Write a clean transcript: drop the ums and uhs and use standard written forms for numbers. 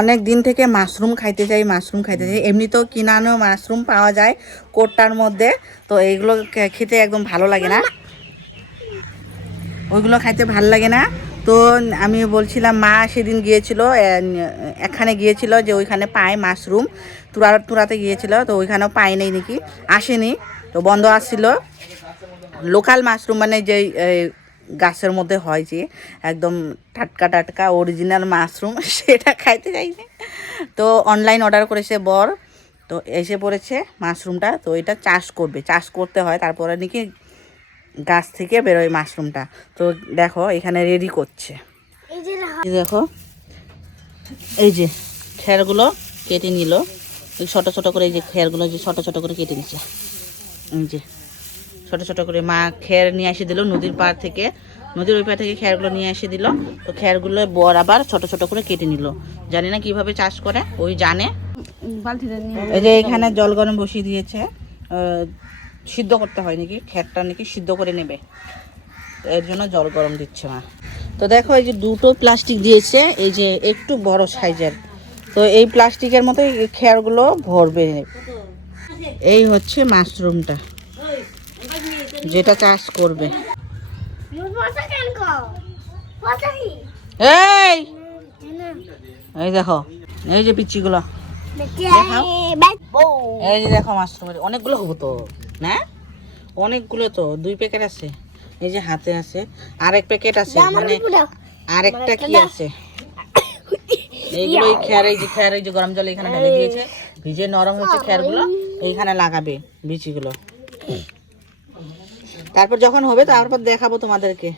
অনেক দিন থেকে মাশরুম খাইতে চাই, মাশরুম খাইতে চাই। এমনিতেও কিনানো মাশরুম পাওয়া যায় কোটটার মধ্যে, তো এইগুলো খেতে একদম ভালো লাগে না, ওইগুলো খাইতে ভালো লাগে না। তো আমি বলছিলাম, মা সেদিন গিয়েছিল, এখানে গিয়েছিল যে ওইখানে পায় মাশরুম, তুরাতে গিয়েছিল, তো ওইখানেও পায় নাই নাকি, আসেনি, তো বন্ধ আসছিল। লোকাল মাশরুম মানে যে গাছের মধ্যে হয় যে একদম টাটকা টাটকা অরিজিনাল মাশরুম, সেটা খাইতে চাইছে। তো অনলাইন অর্ডার করেছে বর, তো এসে পড়েছে মাশরুমটা। তো এটা চাষ করবে, চাষ করতে হয়, তারপরে নাকি গাছ থেকে বেরোয় মাশরুমটা। তো দেখো এখানে রেডি করছে, এই দেখো এই যে খেরগুলো কেটে নিল, ছোটো ছোটো করে, এই যে খেরগুলো যে ছোটো ছোটো করে কেটে নিচ্ছে, এই যে ছোটো ছোটো করে মা খের নিয়ে এসে দিল নদীর পাড় থেকে, নদীর ওই পাড় থেকে খেরগুলো নিয়ে এসে দিল। তো খেরগুলো বর আবার ছোটো ছোটো করে কেটে নিল। জানি না কিভাবে চাষ করে, ওই জানে। এই যে এখানে জল গরম বসিয়ে দিয়েছে, সিদ্ধ করতে হয় নাকি, খেরটা নাকি সিদ্ধ করে নেবে, এর জন্য জল গরম দিচ্ছে মা। তো দেখো এই যে দুটো প্লাস্টিক দিয়েছে, এই যে একটু বড় সাইজের, তো এই প্লাস্টিকের মতো খেরগুলো ভরবে। এই হচ্ছে মাশরুমটা যেটা চাষ করবে। এই এই দেখো, এই যে পিচ্চিগুলো দেখাও, এই যে দেখো মাশরুমের অনেকগুলো হবো তো না, অনেকগুলো তো, 2 প্যাকেট আছে, এই যে হাতে আছে, আরেক প্যাকেট আছে, মানে আরেকটা কি আছে, এইগুলো খেয়ার, এই যে খেয়ার, এই যে গরম জল এখানে ঢেলে দিয়েছে, ভিজে নরম হচ্ছে খেয়ারগুলো, এইখানে লাগাবে বিচিগুলো। তারপর যখন হবে তারপর দেখাবো তোমাদেরকে।